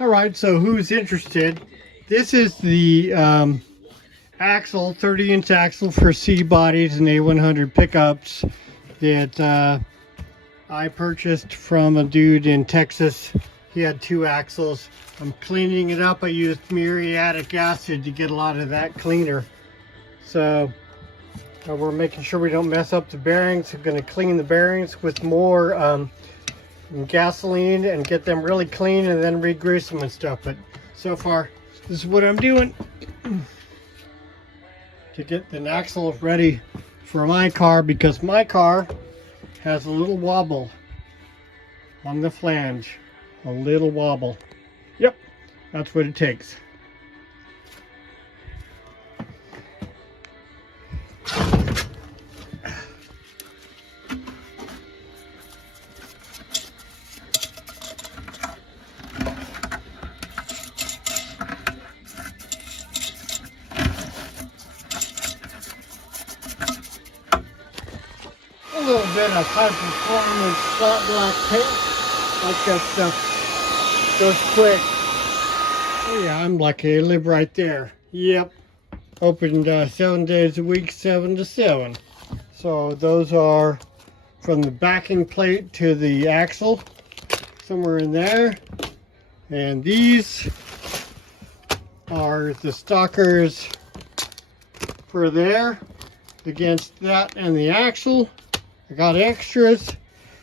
All right, so who's interested? This is the axle, 30-inch axle for C bodies and A100 pickups that I purchased from a dude in Texas. He had two axles. I'm cleaning it up. I used muriatic acid to get a lot of that cleaner. So we're making sure we don't mess up the bearings. I'm going to clean the bearings with more gasoline and get them really clean and then re-grease them and stuff. But so far, this is what I'm doing to get the axle ready for my car, because my car has a little wobble on the flange. A little wobble. Yep, that's what it takes. A little bit of high performance flat black paint, like that stuff goes quick. Oh yeah, I'm lucky. I live right there. Yep. Opened 7 days a week, 7 to 7. So those are from the backing plate to the axle, somewhere in there. And these are the stockers for there against that and the axle. I got extras,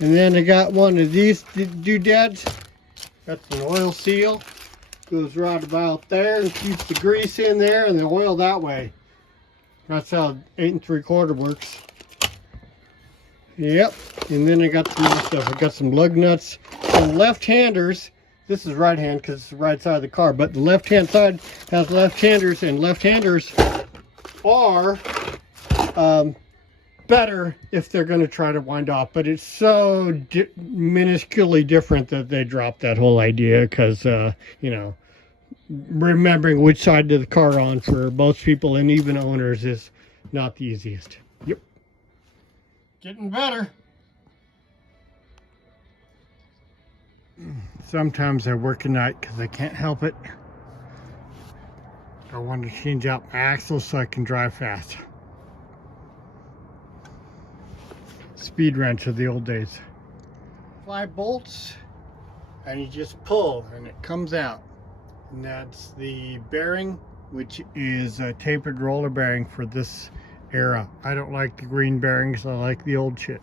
and then I got one of these doodads. That's an oil seal. Goes right about there and keeps the grease in there and the oil that way. That's how 8 3/4 works. Yep. And then I got some other stuff. I got some lug nuts. And left-handers, this is right hand because it's the right side of the car, but the left-hand side has left-handers, and left-handers are better if they're going to try to wind off, but it's so minusculely different that they dropped that whole idea, because you know, remembering which side of the car on for most people and even owners is not the easiest. Yep, getting better. Sometimes I work at night because I can't help it. I want to change out my axles so I can drive fast. Speed wrench of the old days. 5 bolts, and you just pull and it comes out. And that's the bearing, which is a tapered roller bearing for this era. I don't like the green bearings, I like the old shit.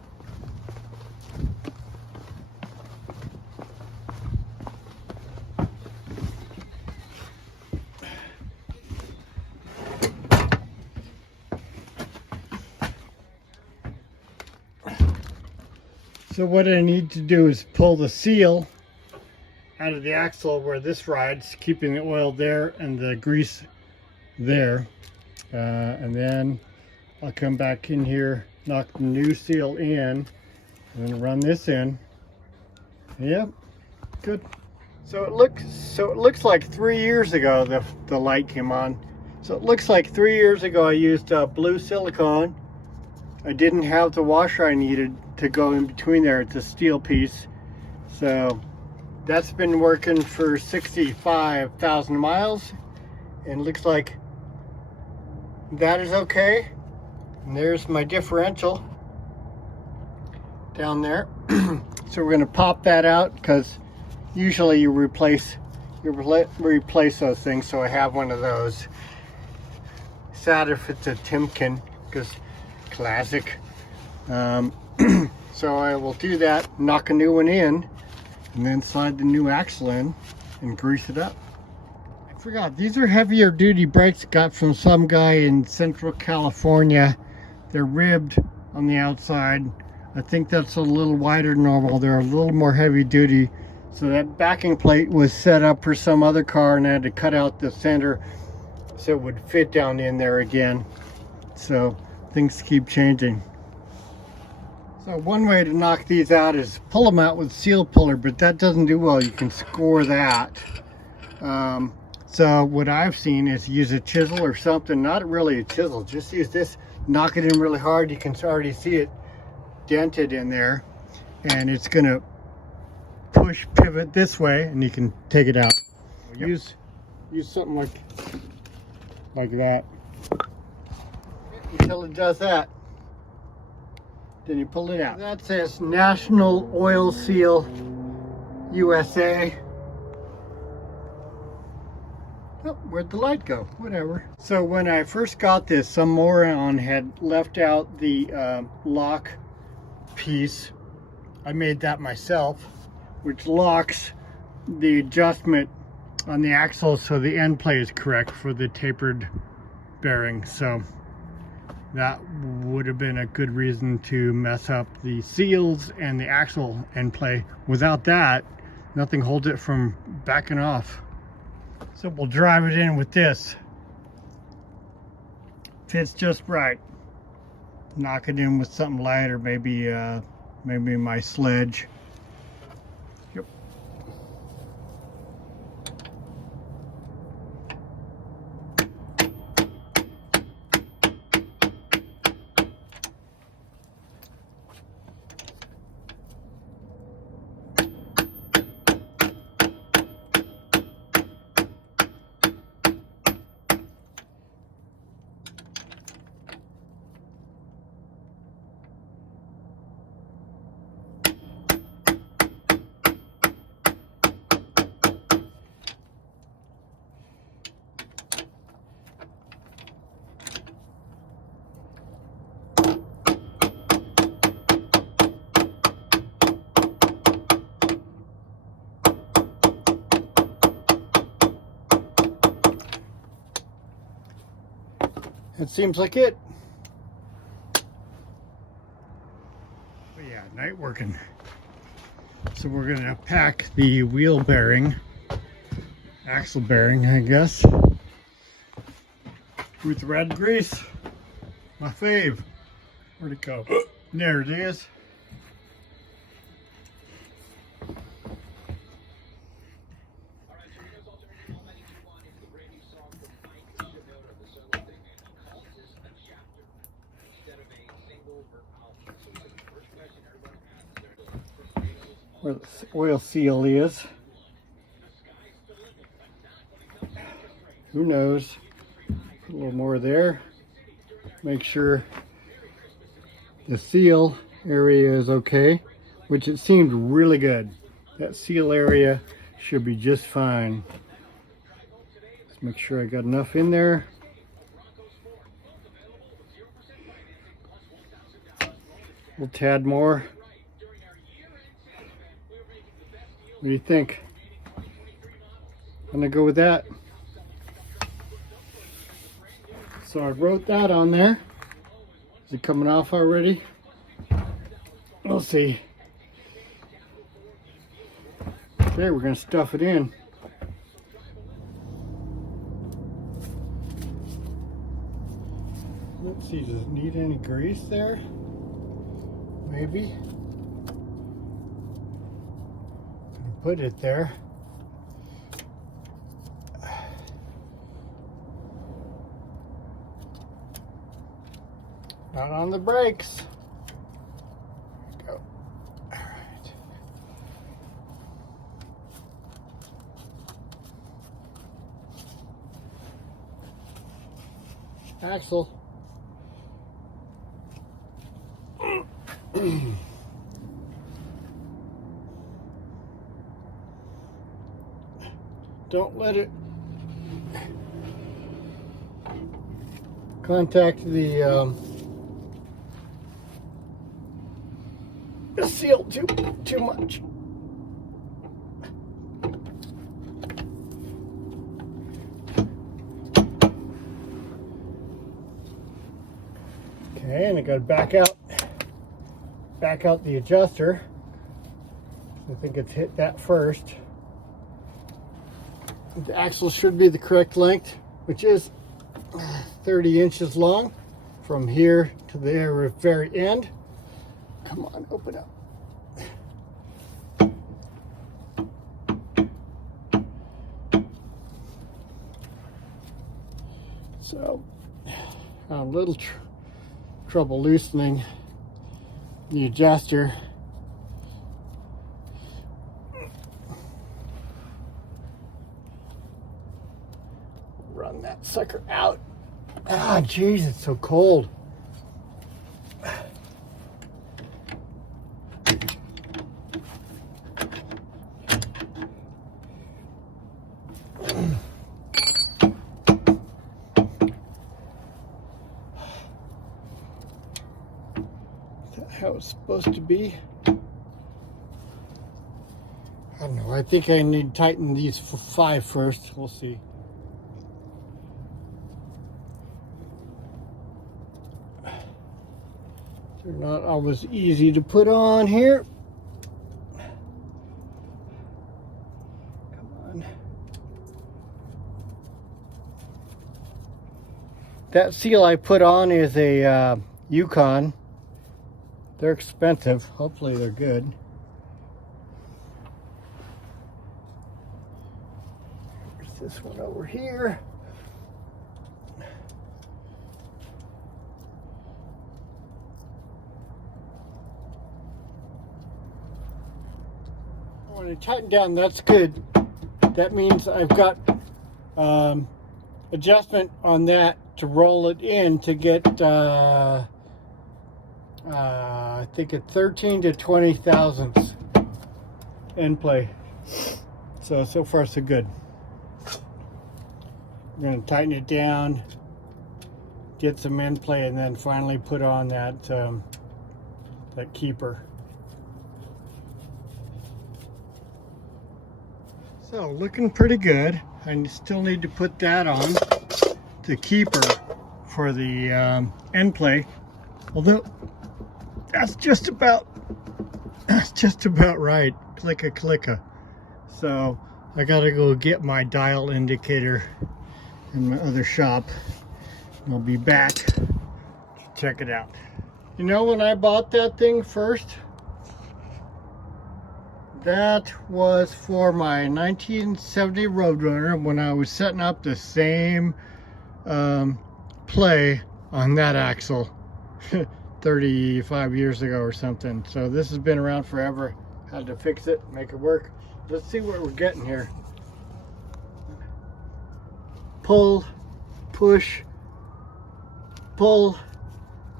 So what I need to do is pull the seal out of the axle where this rides, keeping the oil there and the grease there. And then I'll come back in here, knock the new seal in, and then run this in. Yep, good. So it looks like 3 years ago the light came on. So it looks like 3 years ago I used blue silicone. I didn't have the washer I needed to go in between there. It's a steel piece. So that's been working for 65,000 miles, and looks like that is okay. And there's my differential down there. So we're going to pop that out, because usually you replace those things. So I have one of those. Sad if it's a Timken, because classic. So I will do that, knock a new one in, and then slide the new axle in and grease it up. I forgot, these are heavier duty brakes got from some guy in Central California. They're ribbed on the outside. I think that's a little wider than normal. They're a little more heavy duty. So that backing plate was set up for some other car, and I had to cut out the center so it would fit down in there again. So things keep changing. So one way to knock these out is pull them out with seal puller, but that doesn't do well. You can score that. So what I've seen is use a chisel or something, not really a chisel, just use this, knock it in really hard. You can already see it dented in there, and it's gonna push pivot this way and you can take it out. Use something like that until it does that. Then you pull it out. That says National Oil Seal USA. Oh, where'd the light go? Whatever. So when I first got this, some moron had left out the lock piece. I made that myself, which locks the adjustment on the axle so the end plate is correct for the tapered bearing. So that would have been a good reason to mess up the seals and the axle end plate. Without that, nothing holds it from backing off. So we'll drive it in with this. Fits just right. Knock it in with something light, or maybe my sledge. Yep. It seems like it. But yeah, night working. So we're gonna pack the wheel bearing, axle bearing, I guess, with red grease. My fave. Where'd it go? There it is. Where the oil seal is. Who knows? Put a little more there. Make sure the seal area is okay, which it seemed really good. That seal area should be just fine. Let's make sure I got enough in there. A little tad more. What do you think? I'm gonna go with that. So I wrote that on there. Is it coming off already? We'll see. Okay, we're gonna stuff it in. Let's see, does it need any grease there? Maybe. Put it there. Not on the brakes. There we go. All right. Axle. Don't let it contact the seal too much. Okay, and I got to back out the adjuster. I think it's hit that first. The axle should be the correct length, which is 30 inches long from here to the very end. Come on, open up. So, a little trouble loosening the adjuster. sucker out. Ah, jeez, it's so cold. Is that how it's supposed to be? I don't know. I think I need to tighten these for 5 first. We'll see. They're not always easy to put on here. Come on. That seal I put on is a Yukon. They're expensive. Hopefully they're good. There's this one over here. When I tighten down, that's good. That means I've got adjustment on that to roll it in to get I think at 13 to 20 thousandths end play. So far so good. I'm going to tighten it down, get some end play, and then finally put on that that keeper. So looking pretty good. I still need to put that on, the keeper for the end play. Although that's just about right. Clicka. So I gotta go get my dial indicator in my other shop. I'll be back to check it out. You know, when I bought that thing first, that was for my 1970 Roadrunner when I was setting up the same play on that axle 35 years ago or something. So this has been around forever. Had to fix it, make it work. Let's see what we're getting here. Pull, push, pull.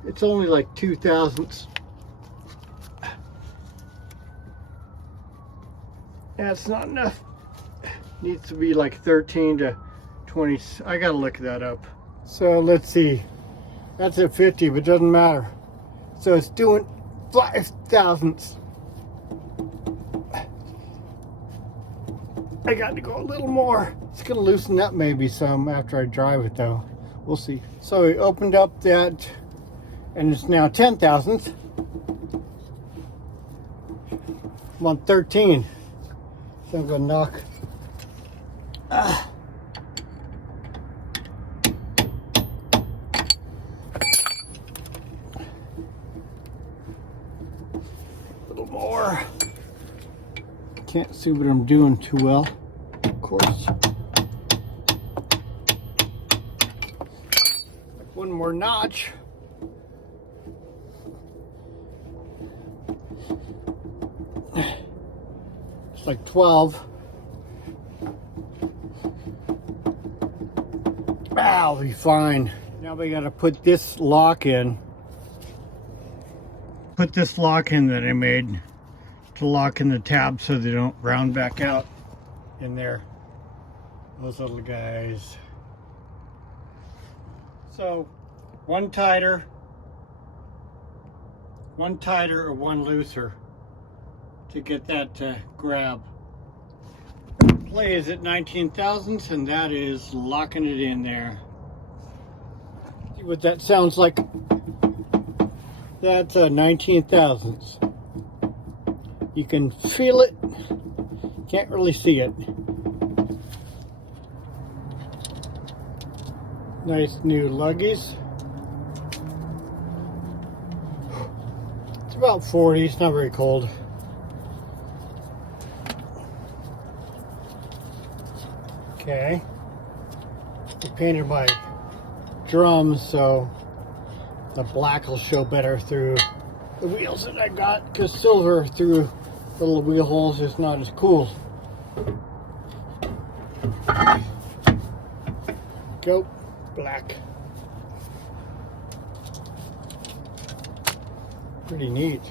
It's only like 2 thousandths. That's not enough. Needs to be like 13 to 20. I gotta look that up. So let's see. That's at 50, but it doesn't matter. So it's doing 5 thousandths. I got to go a little more. It's gonna loosen up maybe some after I drive it though. We'll see. So we opened up that, and it's now 10 thousandths. I'm on 13. So I'm gonna knock. A little more. Can't see what I'm doing too well, of course. One more notch. It's like 12. I'll be fine. Now we gotta put this lock in. Put this lock in that I made to lock in the tabs so they don't round back out in there. Those little guys. So one tighter or one looser to get that to grab. Play is at 19 thousandths, and that is locking it in there. See what that sounds like. That's 19 thousandths. You can feel it, can't really see it. Nice new luggies. It's about 40, it's not very cold. Okay. I painted my drums so the black will show better through the wheels that I got, because silver through little wheel holes is not as cool. Go. black. Pretty neat.